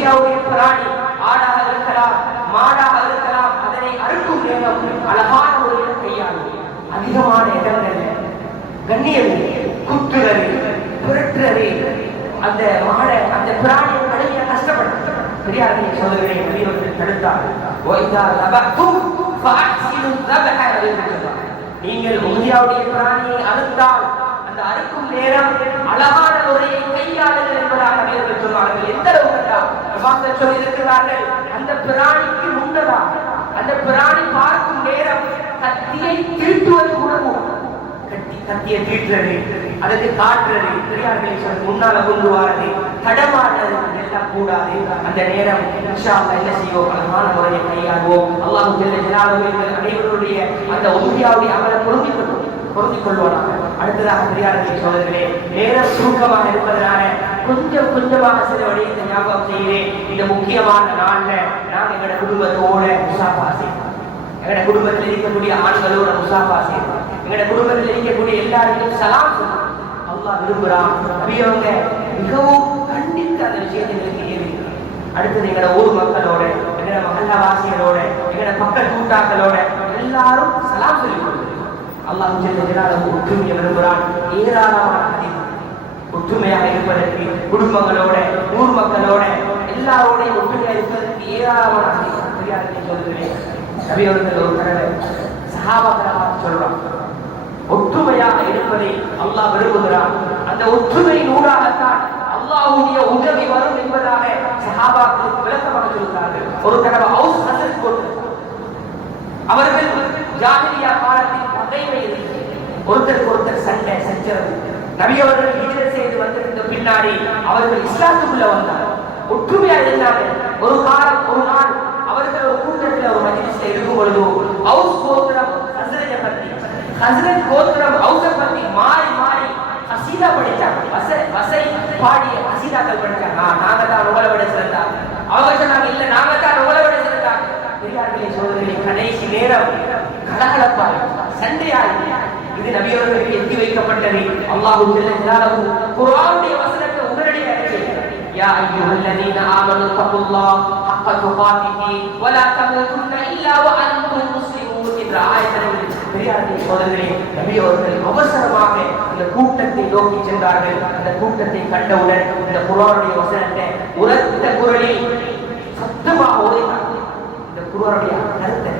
உறுதியாவுடைய பிராணி ஆடாக இருக்கலாம், மாடாக இருக்கலாம், அதனை அறுக்கும் நேரம் அழகான முறையில் கையாளும். அதிகமான இடங்கள்ல கண்ணியம் குத்துறது, புரட்டுறது, அந்த மாடை அந்த பிராணியை கடுமையாக கஷ்டப்படும். பெரியார்களே சோதரர்களை நபியவர்கள் தடுத்தார்கள். நீங்கள் உறுதியாவுடைய பிராணியை அறுத்தால் அந்த அறுக்கும் நேரம் அழகான முறையை கையாளுங்கள் என்பதாக நபியவர்கள் சொன்னார்கள். எந்த அளவுக்கு சொல்லியிருக்கிறார்கள், அந்த பிராணிக்கு முன்னதாக அந்த பிராணி பார்க்கும் நேரம் கத்தியை தீட்டுவது கூட கத்தியை தீட்டுறது, அதற்கு காட்டுறது, பெரியார்களை சொல்லி முன்னால கொண்டு வாரது, தடமாடுறது எல்லாம் கூடாது. அந்த நேரம் இன்ஷா அல்லாஹ் என்ன செய்வோம், அழகான முறையை கையாளுவோம். அல்லாஹ் ஜல்ல ஜலாலுஹு அனைவருடைய அந்த உறுதியாவுடைய அமலை பொருந்திக் கொள்வானாக. அடுத்ததாக பெரியார்களை சோதர்களே, நேரம் சுருக்கமாக இருப்பதனால கொஞ்சம் கொஞ்சமாக சில வழியை ஞாபகம் செய்கிறேன். இந்த முக்கியமான நாள்ல நான் எங்களோட குடும்பத்தோட முசாஃபா செய்வோம். எங்களோட குடும்பத்தில் இருக்கக்கூடிய ஆண்களோட முசாஃபா செய்வோம். எங்களோட குடும்பத்தில் இருக்கக்கூடிய எல்லாருக்கும் சலாம் சொல்லுவோம். அல்லாஹ் விரும்புகிறான். நபியவங்க மிகவும் கண்டித்து அந்த விஷயங்களுக்கு ஏறிக்கிறார். அடுத்தது எங்களோட ஊர் மக்களோட, எங்களோட மஹல்லாவாசிகளோட, எங்களோட பக்கத்து கூட்டாக்களோட எல்லாரும் சலாம் சொல்லிக் கொள்வது. அல்லாஹ் ஜல்ல ஜலாலுஹு ஒற்றுமையை விரும்புகிறான். ஏராளமான ஹதீஸ் ஒற்றுமையாக இருப்பதற்கு, குடும்பங்களோட, ஊர் மக்களோட எல்லாரோடையும் ஒற்றுமையாக இருப்பதற்கு ஏராளமான ஹதீஸ். பெரியார்களை சொல்கிறேன், நபி அவர்கள் ஒரு தடவை சஹாபாக்களை சொல்றான், ஒற்றுமையாக இருப்பதை அல்லாஹ் விரும்புகிறான். அந்த ஒற்றுமையின் ஊடாகத்தான் அல்லாஹ்வுடைய உதவி வரும் என்பதாக சஹாபாக்களுக்கு விளக்கமாக சொல்கிறார்கள். ஒரு தடவை ஹவுஸ் ஹஸரத் கொண்டு அவர்கள் ஜாஹிலியா காலத்தில் பகைமை இருந்தது. ஒருத்தருக்கு ஒருத்தர் சண்டை சச்சரவு. நபி அவர்கள் ஹிஜ்ரத் செய்து வந்திருந்த பின்னாடி அவர்கள் இஸ்லாத்துக்குள்ள வந்தார்கள். ஒற்றுமையாக இருந்தார்கள். ஒரு காலம் ஒரு நாள் அவர்கள் ஒரு கூட்டத்தில் ஒரு மஜ்லிஸ்ல இருக்கும் பொழுது ஹவுஸ் கோத்திரம் ஹஸ்ரஜ பத்தி, ஹஸ்ரத் கோத்திரம் ஹவுஸ பத்தி மாறி மாறி ஹசீதா படிச்சாங்க. வசை பாடிய ஹசீதாக்கள் படிச்சாங்க. நாங்க தான் உங்களை விட சிறந்தாங்க. அவங்க சொன்னாங்க, இல்ல நாங்க தான் உங்களை விட சிறந்தாங்க. பெரியார்களே சோதரர்களே, கடைசி நேரம் கலகலப்பாய் சண்டையாய் இது நபி அவர்களுக்கு எத்தி வைக்கப்பட்டது. அல்லாஹ் ஜல்ல ஜலாலுஹு குர்ஆனுடைய வசனத்தை உடனடியாக இறக்கினார். யா அய்யுஹல்லதீன ஆமனு தக்குல்லாஹ ஹக்க துகாத்திஹி வலா தமூதுன்ன இல்லா வ அன்தும் முஸ்லிமூன் என்ற ஆயத்தை பெரியார்களே சோதரர்களே, நபி அவர்கள் அவசரமாக இந்த கூட்டத்தை நோக்கி சென்றார்கள். அந்த கூட்டத்தை கண்டவுடன் இந்த குர்ஆனுடைய வசனத்தை உரத்த குரலில் சத்தமாக ஓதினார்கள். குர்ஆனுடைய கருத்தை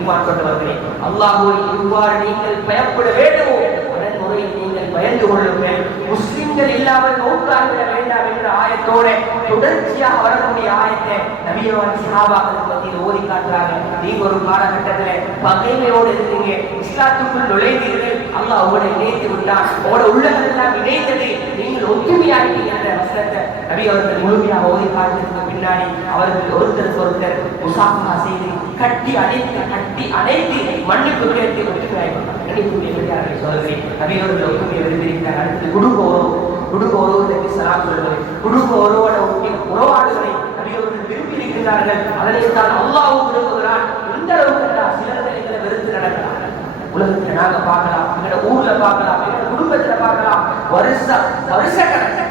ஈமான் கொண்டவர்களே, அல்லாஹ்வை இவ்வாறு நீங்கள் பயப்பட வேண்டும், அதன் முறையில் நீங்கள் பயந்து கொள்ளுங்கள். முஸ்லிம்கள் இல்லாமல் மௌத்தாகிவிட வேண்டாம் என்ற ஆயத்தோட தொடர்ச்சியாக வரக்கூடிய ஆயத்தை நபியவர்கள் சஹாபாக்களுக்கு மத்தியில் ஓதி காட்டுறாங்க. நீங்க ஒரு காலகட்டத்தில் பகைமையோடு இருந்தீங்க, இஸ்லாத்துக்குள் நுழைந்தீர்கள், அல்லாஹ் உங்களை இணைத்து விட்டான், உங்களோட உள்ளங்கள் எல்லாம் இணைந்தது, நீங்கள் ஒற்றுமையாகிட்டீங்க என்ற வசனத்தை நபி அவர்கள் முழுமையாக ஓதி காட்டுறதுக்கு பின்னாடி அவர்கள் ஒருத்தருக்கு ஒருத்தர் முசாஃபா செய்து கட்டி அணைத்து மண்ணுக்கு கேட்டு ஒற்றுமையாயிருப்பாங்க. நபி அவர்கள் ஒற்றுமையை விரும்பியிருக்கிறார். அடுத்து குடும்ப உறவுகளுக்கு சலாம் சொல்வது, குடும்ப உறவோட உறவாடுகளை நபி அவர்கள் விரும்பி இருக்கிறார்கள். அதனை தான் அல்லாஹ்வும் விரும்புகிறான். இந்த அளவுக்கு சிலர்கள் எங்களை வெறுத்து நடக்கலாம். உலகத்துல நாங்க பார்க்கலாம், எங்களோட ஊர்ல பார்க்கலாம், எங்களோட குடும்பத்துல பார்க்கலாம், வருஷ கணக்கு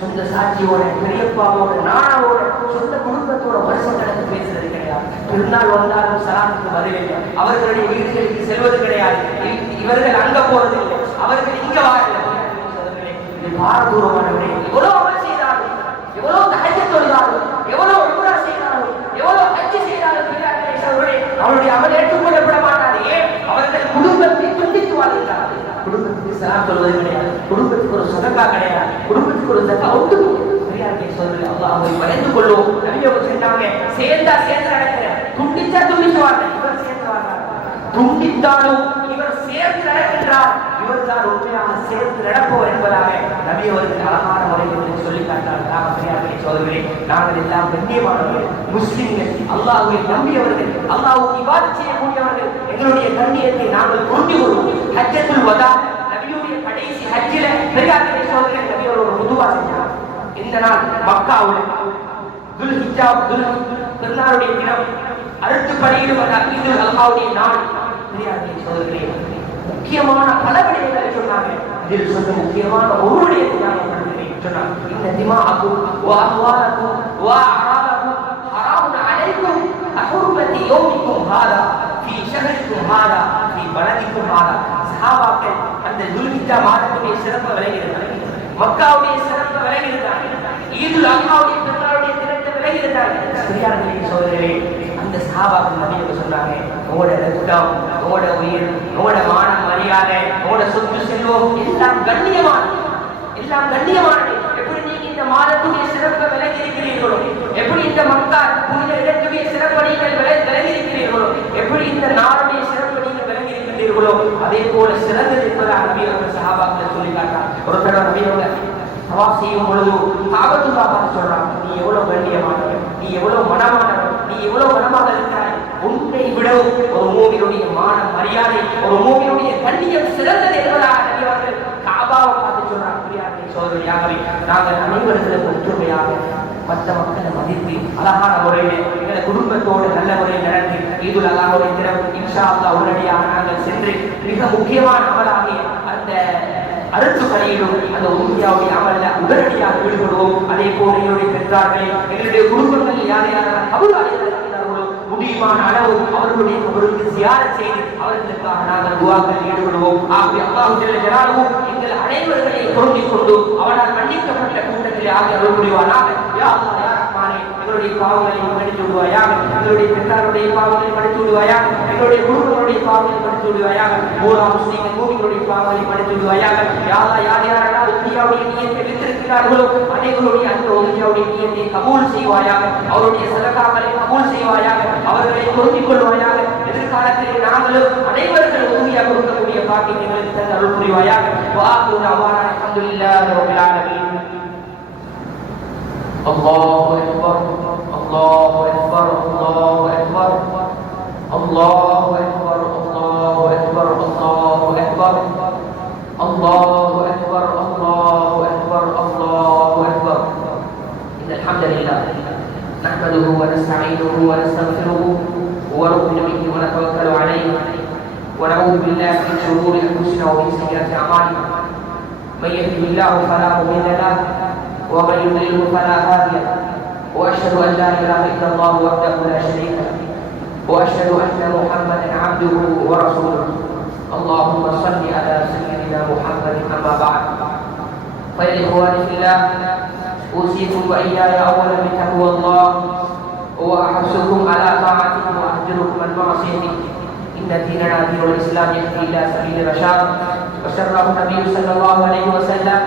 சொந்த சாட்சியோட, பெரியப்பாவோட, நானாவோட, சொந்த குடும்பத்தோட வருஷ கணக்கு பேசுறது கிடையாது. திருநாள் வந்தாலும் சலாத்துக்கு பதிலில்லை, அவர்களுடைய வீடுகளுக்கு செல்வது கிடையாது, இவர்கள் அங்க போறது இல்லை, அவர்கள் இங்க வாழல. பாரதூரமானவரே, எவ்வளவு அமல் செய்தாலும், எவ்வளவு தஹஜ்ஜத் தொழுதாலும், எவ்வளவு உம்ரா செய்தாலும், எவ்வளவு ஹஜ் செய்தாலும் அவருடைய அமல் ஏற்றுக்கொள்ளப்பட மாட்டாது. ஏன்? அவர்கள் குடும்பத்தை துண்டித்து வாழ்கிறார்கள். குடும்பத்துக்கு சலாம் சொல்வது கிடையாது, குடும்பத்துக்கு ஒரு சதகா கிடையாது, குடும்பத்துக்கு ஒரு ஜக்கா ஒட்டு. பெரியார்களே சோதரர்களே, அல்லாஹ்வை பயந்து கொள்வோம். நபி அவர்கள் சொன்னாங்க, சேர்ந்தா சேர்ந்து நடக்கிற, துண்டிச்சா துண்டிச்சுவாங்க. இவர் சேர்ந்து வாழ்றார், துண்டித்தாலும் இவர் சேர்ந்து நடக்கின்றார், இவர் தான் உண்மையாக சேர்ந்து நடப்பவர் என்பதாக நபி அவர்கள் அழகான முறையில் சொல்லி காட்டார்கள். பெரியார்களே சோதரர்களே, நாங்கள் எல்லாம் கண்ணியமானவர்கள், முஸ்லிம்கள், அல்லாஹ்வை நம்பியவர்கள், அல்லாஹ்வுக்கு இபாதத் செய்யக்கூடியவர்கள். எங்களுடைய கண்ணியத்தை நாங்கள் புரிந்து கொள்வோம். ஹஜ்ஜத்துல் வதா, நபியுடைய கடைசி ஹஜ்ஜில பெரியார்களே சோதரர்களே, நபி அவர்கள் ஒரு முதுவா செஞ்சார். இந்த நாள் மக்காவுல துல்ஹிஜ்ஜா திருநாளுடைய தினம், அறுத்து பணியிடுவது ஈதுல் அல்ஹாவுடைய நாள். பெரியார்களே சோதரர்களே, முக்கியமான பல விடயங்களை சொன்னாங்க. இதில் சொன்ன முக்கியமான ஒரு விடயத்தை நான் சொல்கிறேன். சொன்னாங்க, இன்ன திமாஅக்கும் வ அம்வாலக்கும் வ அஅராதக்கும் ஹராமுன் அலைக்கும் கஹுர்மதி யௌமிக்கும் ஹாதா ஃபீ ஷஹரிக்கும் ஹாதா ஃபீ பலதிக்கும் ஹாதா. சஹாபாக்கள் அந்த துல்ஹிஜ்ஜா மாதத்துடைய சிறப்பை விளங்கியிருந்தார்கள், மக்காவுடைய சிறப்பை விளங்கியிருந்தார்கள், ஈதுல் அல்ஹாவுடைய பெருநாளுடைய தினத்தை விளங்கியிருந்தார்கள். சரியானே சோதரே, அந்த சஹாபாக்கள் நபியை சொன்னாங்க, உங்களோட ரத்தம், உங்களோட உயிர், உங்களோட மானம் மரியாதை, உங்களோட சொத்து செல்வம் எல்லாம் கண்ணியமானது, எல்லாம் கண்ணியமானது. எப்படி நீங்க இந்த மாதத்துடைய சிறப்பை விளங்கியிருக்கிறீர்களோ, எப்படி இந்த மக்கா புனித இடத்துடைய சிறப்பை நீங்கள் விளங்கியிருக்கிறீர்களோ, எப்படி இந்த நாளுடைய சிறப்பை நீங்கள் விளங்கியிருக்கிறீர்களோ, அதே போல சிறந்தது என்பதாக நபி அவர்கள் சஹாபாக்கள் சொல்லி காட்டாங்க. ஒரு தடவை நபி அவர்கள் தவாஃப் செய்யும் பொழுது காபத்துல்லா பார்த்து சொல்றாங்க, நீ எவ்வளவு கண்ணியமானவன், நீ எவ்வளவு மனமானவன், நீ எவ்வளவு மனமாக இருக்கிறாய், உன்னை விடவும் ஒரு மூமினுடைய மானம் மரியாதை, ஒரு மூமினுடைய கண்ணியம் சிறந்தது என்பதாக நபி அவர்கள் காபாவை பார்த்து சொல்றாங்க. சோதரியாகவே நாங்கள் அனைவர்களும் ஒற்றுமையாக மற்ற மக்களை மதித்து அழகான முறையில் எங்களை குடும்பத்தோடு நல்ல முறையில் நடத்தி ஈதுல் அல்லாஹ்வுடைய தினம் இன்ஷா அல்லாஹ் உடனடியாக நாங்கள் சென்று மிக முக்கியமான அமலாகிய அந்த அறுத்து பணியிடும் அந்த உறுதியாவுடைய அமல்ல உடனடியாக ஈடுபடுவோம். அதே போல எங்களுடைய பெற்றார்கள், எங்களுடைய குடும்பங்கள் யார் யாரெல்லாம் கபூலாக முடியுமான அளவு அவர்களுடைய கபருக்கு ஜியாரத் செய்து அவர்களுக்காக நாங்கள் துஆக்களில் ஈடுபடுவோம். ஆகவே அல்லாஹ் ஜல்ல ஜலாலுஹு எங்கள் அனைவர்களையும் பொருந்திக் கொண்டு அவனால் மன்னிக்கப்பட்ட கூட்டத்திலே ஆகிய அருள் புரிவானாக. யா அல்லாஹ் யா ரஹ்மானே, எங்களுடைய பாவங்களை மன்னித்து விடுவாயாக, எங்களுடைய பெற்றாருடைய பாவங்களை மன்னித்து விடுவாயாக, எங்களுடைய குடும்பங்களுடைய பாவங்களை மன்னித்து விடுவாயாக, மூலா முஸ்லிம்கள் மூமின்களுடைய பாவங்களை மன்னித்து விடுவாயாக. யா அல்லாஹ் யார் யாரெல்லாம் உறுதியாவுடைய நியத்தை வைத்திருக்கிறார்களோ அனைவருடைய அந்த உறுதியாவுடைய நியத்தை கபூல் செய்வாயாக, அவருடைய சதகாக்களை கபூல் செய்வாயாக, அவர்களை பொருந்திக் கொள்வாயாக. எதிர்காலத்திலே நாங்களும் அனைவர்கள் உறுதியாக கொடுக்கக்கூடிய பாக்கியத்தை எங்களுக்கு தந்து அருள் புரிவாயாக. வாஹிரு தஅவானா அல்ஹம்துலில்லாஹி ரப்பில் ஆலமீன். அல்லாஹு அக்பர் அல்லாஹு அக்பர் அல்லாஹு அக்பர் அல்லாஹு அக்பர் அல்லாஹு அக்பர் அல்லாஹு அக்பர் அல்லாஹு அக்பர் அல்லாஹு அக்பர் அல்லாஹு அக்பர். இன்னல் ஹம்தலில்லாஹ் نحمده ونستعينه ونستغفره ونؤمن به ونتوكل عليه ونعوذ بالله من شرور انفسنا ومن سيئات اعمالنا. من يهده الله فلا مضل له ومن يضلل فلا هادي له. واشهد ان لا اله الا الله وحده لا شريك له واشهد ان محمدا عبده ورسوله. اللهم صل على سيدنا محمد. اما بعد، فيا اخواني في الله، أوصيكم وإياي أولا بتقوى الله وأحثكم على طاعته وأحذركم عن معصيته. إن ديننا دين الإسلام يهدي إلى سبيل الرشاد، وشرعه النبي صلى الله عليه وسلم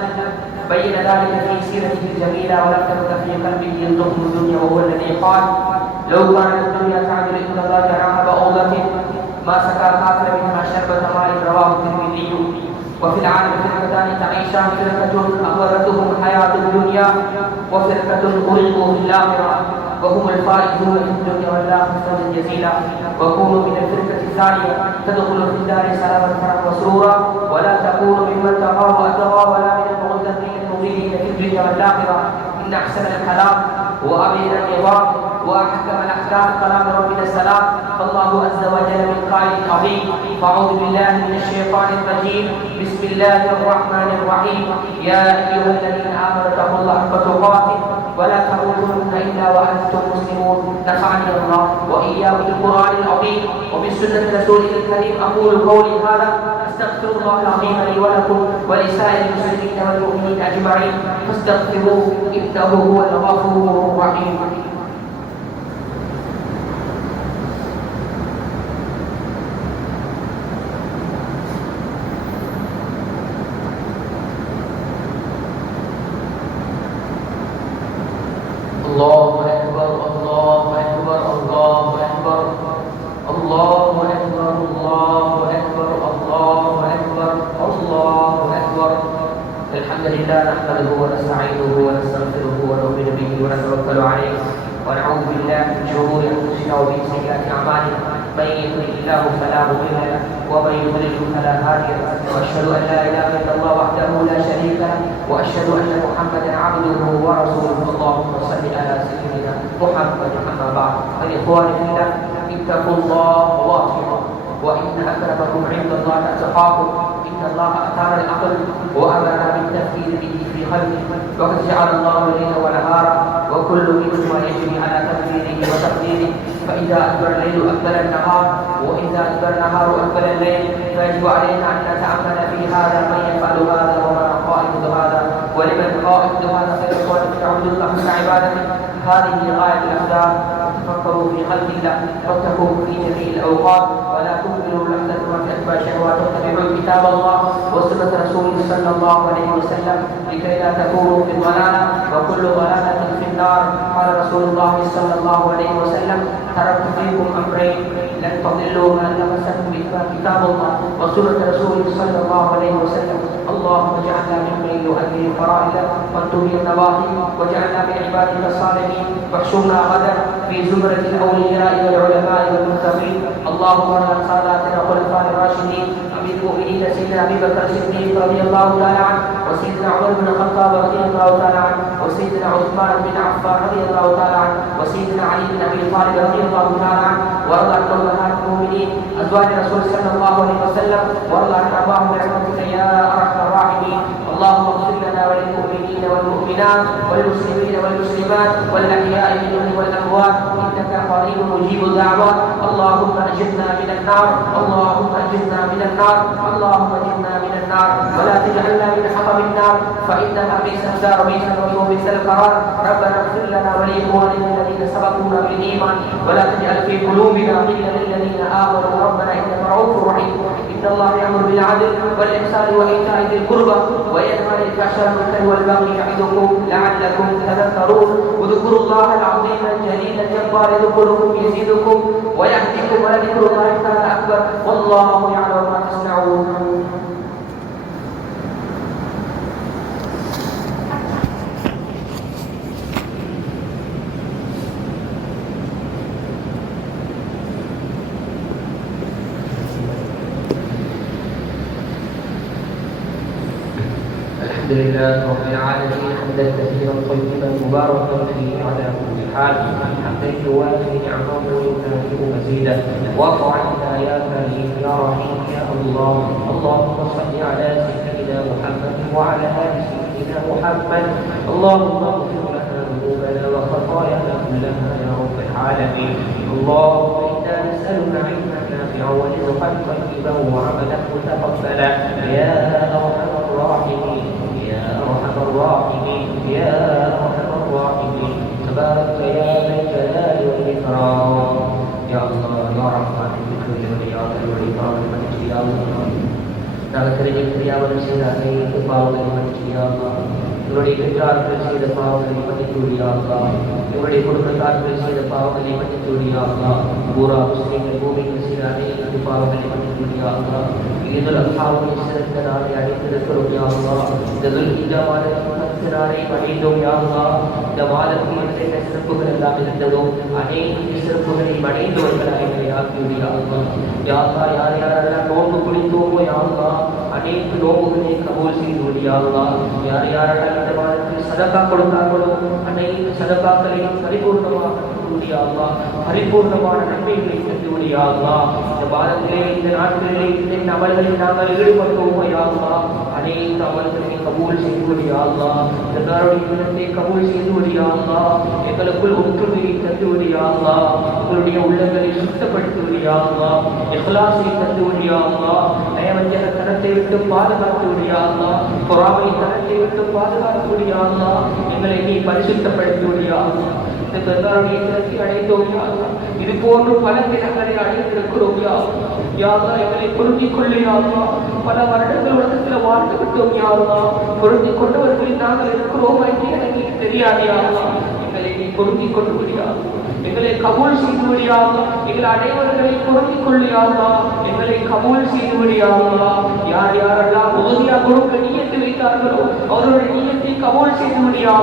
بين ذلك في سيرته الجميلة، ولم تبق في قلبه يلطف الدنيا، وهو الذي قال: لو كانت الدنيا تعدل عند الله جناح بعوضة ما سقى كافر منها شربة ماء. رواه الترمذي. وفي العالم فرقتان تعيشان، فرقة أغرتهم الحياة الدنيا وفرقة ألقوا في الآخرة وهم الفائزون في الدنيا والآخرة فوزا جزيلا. وكونوا من الفرقة الثانية تدخلوا في الدار سلاما فرحا وسرورا، ولا تكونوا ممن تغى وأتغى ولا من المغترين المضلين في الدنيا والآخرة. إن أحسن الكلام وأبين النظام وأحكم الأحكام كلام ربنا السلام. فالله عز وجل من قائل عظيم. فأعوذ بالله من الشيطان الرجيم. بسم الله الرحمن الرحيم. يا أيها الذين آمنوا اتقوا الله حق تقاته ولا تموتن إلا وأنتم مسلمون. نفعني الله وإياكم بالقرآن العظيم وبسنة رسوله الكريم. أقول قولي هذا، أستغفر الله العظيم لي ولكم ولسائر المسلمين والمؤمنين أجمعين، فاستغفروه إنه هو الغفور الرحيم. الله أكبر الله أكبر الله أكبر الله أكبر الله أكبر الله أكبر الله أكبر. الحمد لله نحمده ونستعينه ونستغفره ونؤمن به ونتوكل عليه ونعوذ بالله من شرور أنفسنا ومن سيئات أعمالنا. من يهده الله فلا مضل له ومن يضلل فلا هادي له. وأشهد أن لا إله إلا الله وحده لا شريك له وأشهد أن محمدا عبده ورسوله. اللهم صل على سيدنا محمد. أما بعد، فإخواني في الله، اتقوا الله واطيعوه، وإن أكرمكم عند الله أتقاكم. إن الله أتانا العقل وأمرنا بالتفكير به في خلقه وقد جعل الله الليل ونهارا وكل منهما يجري على تقديره وتقديره فإذا أدبر الليل أقبل النهار وإذا أدبر النهار أقبل الليل فيجب علينا أن نتأمل في هذا من يفعل هذا ومن قائد هذا ولمن قائد هذا فيقول تعبد الله كعبادته هذه غاية الأخلاق تفكروا في خلق الله واتقوا في جميع الأوقات ولا تهملوا لحظة وتتبع شهوات واتبعوا كتاب الله وسنة رسوله صلى الله عليه وسلم لكي لا تكونوا في الضلالة وكل ضلالة في النار قال رسول الله صلى الله عليه وسلم تركت فيكم أمرين لن تضلوا ما تمسكوا بهما كتاب الله وسنة رسوله صلى الله عليه وسلم اللهم اجعلنا ممن يؤدي الفرائض وانتهي النواهي واجعلنا من عبادك الصالحين واحشرنا غدا في زمرة الأولياء والعلماء والمتقين اللهم ارحم ساداتنا الخلفاء الراشدين أمير المؤمنين سيدنا أبي بكر الصديق رضي الله تعالى عنه وسيدنا عمر بن الخطاب رضي الله تعالى عنه وسيدنا عثمان بن عفان رضي الله تعالى عنه وسيدنا علي بن أبي طالب رضي الله تعالى عنه وارض عن أمهات المؤمنين أزواج رسول صلى الله عليه وسلم وارض عن أرواحهم برحمتك يا أرحم الراحمين اللهم اغفر لنا وللمؤمنين والمؤمنات والمسلمين والمسلمات والأحياء منهم والأموات إنك قريب مجيب الدعوات اللهم أجرنا من النار اللهم أجرنا من النار اللهم أجرنا من النار ولا تجعلنا من حطب النار فإنها بئس الدار بئس الرجوع بئس القرار ربنا اغفر لنا ولإخواننا الذين سبقونا بالإيمان ولا تجعل في قلوبنا غلا للذين آمنوا ربنا إنك رؤوف رحيم إن الله يأمر بالعدل والإحسان وإيتاء ذي القربى وينهى عن الفحشاء والمنكر والبغي يعظكم لعلكم تذكرون اذكروا الله العظيم الجليل الجبار يذكركم يزيدكم ويهديكم ولذكر الله تعالى أكبر والله يعلم ما تصنعون. الحمد لله رب العالمين حمدا كثيرا طيبا مباركا فيه على كل حال حمدا يوافي نعمه ويكافئ مزيدا وارض عنا يا كريم يا رحيم يا الله اللهم صل على سيدنا محمد وعلى ال سيدنا محمد اللهم اغفر لنا ذنوبنا وخطايانا كلها يا رب العالمين اللهم انا نسالك علما نافعا ورزقا طيبا وعملا متقبلا يا ارحم الراحمين يا ارحم الراحمين يا ارحم الراحمين تبارك يا ذا الجلال والاكرام يا الله يا رحمن بكل وليات والاكرام المجيد يا الله நாங்கள் தெரியாமல் செய்த அனைத்து பாவங்களை மன்னிச்சியா இவருடைய பெற்றார்கள் செய்த பாவங்களை மன்னித்துவியா இவருடைய குடும்பத்தார்கள் செய்த பாவங்களை மன்னித்துவியா பூரா முஸ்லிம்கள் பூமியில் செய்த அனைத்து பாவங்களை மன்னித்துவியா இதில் அல்லாஹ்வுடைய சிறந்த நாளை அடைந்திருக்கிறோம் யா அல்லாஹ் இந்த மாதத்தினாரை அடைந்தோம் யா அல்லாஹ் இந்த மாதத்தில் என்ன சிறப்புகள் எல்லாம் இருந்ததோ அனைத்து சிறப்புகளை அடைந்தவர்களாக எங்களை ஆக்கிவியா யா அல்லாஹ் யார் யாரெல்லாம் நோன்பு குடித்தோமோ யா அல்லாஹ் அனைத்து நோம்புகளை கபூல் செய்து யா அல்லாஹ் யார் யாரெல்லாம் இந்த மாதத்தில் சதகா கொடுத்தார்களோ அனைத்து சதகாக்களையும் பரிபூர்ணமாக யா அல்லாஹ் பரிபூர்ணமான நன்மைகளை தந்து யா அல்லாஹ் இந்த மாதத்திலே இந்த நாட்களிலே இந்த அமல்களில் நாங்கள் ஈடுபட்டோமோ யா அல்லாஹ் அனைத்து அமல்களை கபூல் செய்து யா அல்லாஹ் எல்லாருடைய உள்ளத்தை கபூல் செய்து யா அல்லாஹ் எங்களுக்குள் ஒற்றுமையை தந்து யா அல்லாஹ் உங்களுடைய உள்ளங்களை சுத்தப்படுத்தி யா அல்லாஹ் இஹ்லாஸை தந்து யா அல்லாஹ் நயவஞ்சக தனத்தை விட்டு பாதுகாத்து யா அல்லாஹ் பொறாமை தனத்தை விட்டு பாதுகாத்து யா அல்லாஹ் எங்களை நீ பரிசுத்தப்படுத்தி யா அல்லாஹ் இந்த எல்லாருடைய தினத்தை அடைந்தோம் யா அல்லாஹ் இது போன்று பல தினங்களை அடைந்திருக்கிறோம் யா அல்லாஹ் எங்களை பொருந்திக் கொள்ளு யா அல்லாஹ் பல வருடங்கள் உலகத்தில் வாழ்ந்து விட்டோம் யா அல்லாஹ் பொருந்திக் கொண்டவர்களில் நாங்கள் இருக்கிறோம் என்று எனக்கு தெரியாது யா அல்லாஹ் எங்களை நீ பொருந்திக் கொண்டு விடியா எங்களை கபூல் செய்து விடியா எங்கள் அனைவர்களை பொருந்திக் கொள்ளு யா அல்லாஹ் எங்களை கபூல் செய்து விடியா யார் யாரெல்லாம் உதவியா கொடுக்க நியத்து வைத்தார்களோ அவருடைய நியத்தை கபூல் செய்து விடியா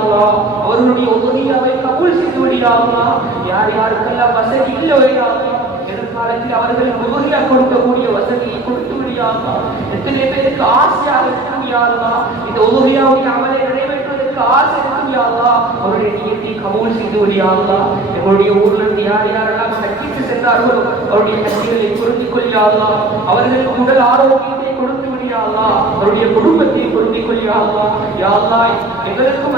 அவருடைய உதவியாவை கபூல் செய்து விடியா யார் யாருக்கெல்லாம் வசதி இல்லையா எதிர்காலத்தில் அவர்களுக்கு உதவியா கொடுக்கக்கூடிய வசதியை கொடுத்து விடியா எத்தனை பேருக்கு ஆசையாக இருக்கும் யா அல்லாஹ் இந்த உதவியாவுடைய அமலை நிறைவேற்றுவதற்கு ஆசை இருக்கும் யா அல்லாஹ் அவருடைய நியத்தை கபூல் செய்து விடியா எங்களுடைய ஊர்ல இருந்து யார் யாரெல்லாம் ஹஜ்ஜுக்கு சென்றார்களோ அவருடைய ஹஜ்ஜுகளை பொருந்திக் கொள் யா அல்லாஹ் அவர்களுக்கு உடல் ஆரோக்கியத்தை கொடுத்து விடியா யா அல்லாஹ் அவருடைய குடும்பத்தை பொருந்திக் கொள் யா அல்லாஹ். யா அல்லாஹ் எங்களுக்கும்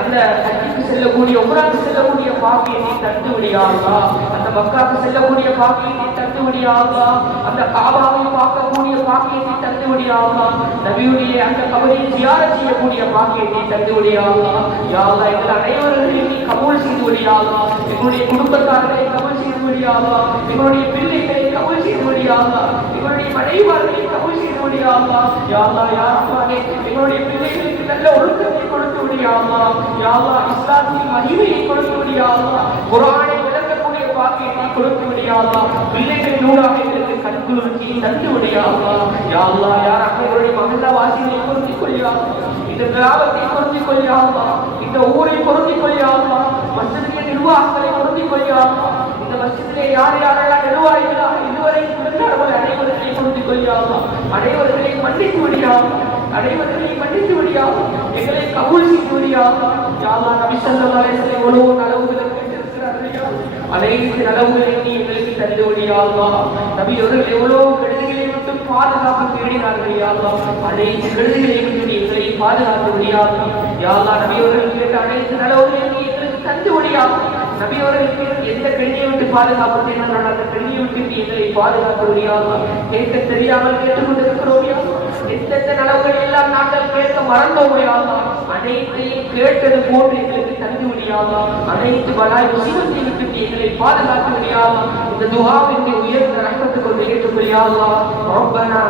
அந்த ஹஜ்ஜுக்கு செல்லக்கூடிய உம்ராவுக்கு செல்லக்கூடிய பாக்கியத்தை தந்து விடு யா அல்லாஹ். அந்த மக்காவுக்கு செல்லக்கூடிய பாக்கியத்தை தந்து விடு யா அல்லாஹ். அந்த காபாவை பார்க்கக்கூடிய பாக்கியத்தை தந்து விடு யா அல்லாஹ். நபியுடைய அந்த கபரை ஜியாரத் செய்யக்கூடிய பாக்கியத்தை தந்து விடு யா அல்லாஹ். யா அல்லாஹ் எங்கள் அனைவரையும் நீ கபூல் செய்து விடு யா அல்லாஹ். எங்களுடைய குடும்பத்தார்களை கபூல் செய்து விடு யா அல்லாஹ். எங்களுடைய பிள்ளைகளை கபூல் செய்து விடு யா அல்லாஹ். எங்களுடைய மனைவிமார்களை கபூல் செய்து விடு யா அல்லாஹ். யா அல்லாஹ் யா ரஹ்மானே எங்களுடைய பிள்ளைகளுக்கு நல்ல ஒழுக்கத்தை கொடுத்து விடு யா அல்லாஹ். யா அல்லாஹ் இஸ்லாத்தின் மகிமையை கொடுத்து விடு யா அல்லாஹ். குர்ஆனை விளங்கக்கூடிய பாக்கியத்தை கொடுத்து விடு யா அல்லாஹ். பிள்ளைகளின் ஊடாக எங்களுக்கு கண்குளிர்ச்சியை தந்து விடு யா அல்லாஹ். யா அல்லாஹ் யா ரஹ்மானே எங்களுடைய மஹல்லா வாசிகளை பொருந்திக் கொள் யா அல்லாஹ். இந்த கிராமத்தை பொருந்திக் கொள் யா அல்லாஹ். இந்த ஊரை பொருந்திக் கொள் யா அல்லாஹ். மஸ்ஜிதின் நிர்வாகங்களை பொருந்திக் கொள் யா அல்லாஹ். இந்த மஸ்ஜிதிலே யாரெல்லாம் நிர்வாகிகளாக இதுவரை இருந்தார்கள் அனைவர்களையும் பொருந்திக் கொள் யா அல்லாஹ். அனைவர்களையும் மன்னித்து விடு யா அல்லாஹ். அனைவர்களையும் மன்னித்து விடு யா அல்லாஹ். எங்களை கபூல் செய்து விடு யா அல்லாஹ். யா அல்லாஹ் நபி ஸல்லல்லாஹு அலைஹி வஸல்லம் எவ்வளவு நலவுகளை கேட்டிருக்கிறார்கள் யா அல்லாஹ். அனைத்து நலவுகளையும் நீ எங்களுக்கு தந்து விடு யா அல்லாஹ். நபி அவர்கள் எவ்வளவு கெடுதிகளை விட்டு பாதுகாப்பு தேடினார்கள் யா அல்லாஹ். அனைத்து கெடுதிகளை விட்டு நீ எங்களை பாதுகாத்து விடு யா அல்லாஹ். யா அல்லாஹ் நபி அவர்கள் கேட்ட அனைத்து நலவுகளையும் நீ எங்களுக்கு தந்து விடு யா அல்லாஹ். நபி அவர்களுக்கு எந்த பெண்ணியை விட்டு பாதுகாப்பு தேடினார்கள் அந்த பெண்ணியை விட்டு நீ எங்களை பாதுகாத்து விடு யா அல்லாஹ். கேட்க தெரியாமல் கேட்டுக்கொண்டிருக்கிறோம் யா அல்லாஹ். எந்தெந்த நலவுகள் எல்லாம் நாங்கள் கேட்க மறந்தோம் யா அல்லாஹ். அனைத்தையும் கேட்டது போன்று எங்களுக்கு தந்து விடு யா அல்லாஹ். அனைத்து பலாய் முசீபத்தை விட்டு நீ எங்களை பாதுகாத்து விடு யா அல்லாஹ். இந்த துஆவின் உயர்ந்த ரஹ்மத்தை கொண்டு ஏற்றுக்கொள் யா அல்லாஹ். ரப்பனா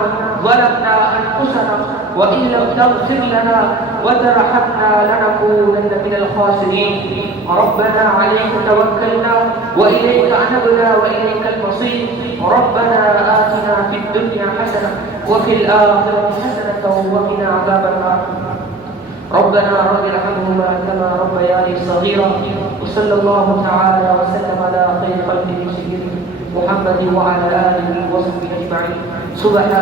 ظلمنا أنفسنا وإن لم تغفر لنا وترحمنا لنكونن من الخاسرين. ربنا عليك توكلنا وإليك أنبنا وإليك المصير. ربنا آتنا في الدنيا حسنة وفي الآخرة حسنة وقنا عذاب النار. ربنا رب ارحمهما كما ربياني صغيرا. وصلى الله تعالى وسلم على خير خلقه سيدنا محمد وعلى آله وصحبه أجمعين. سبحان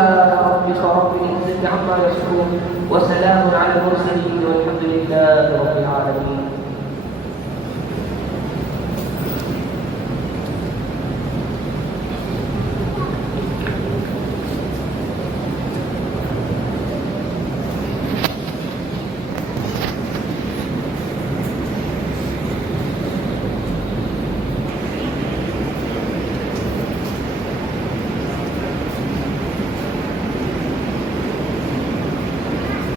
ربك رب العزة عما يصفون وسلام على المرسلين والحمد لله رب العالمين.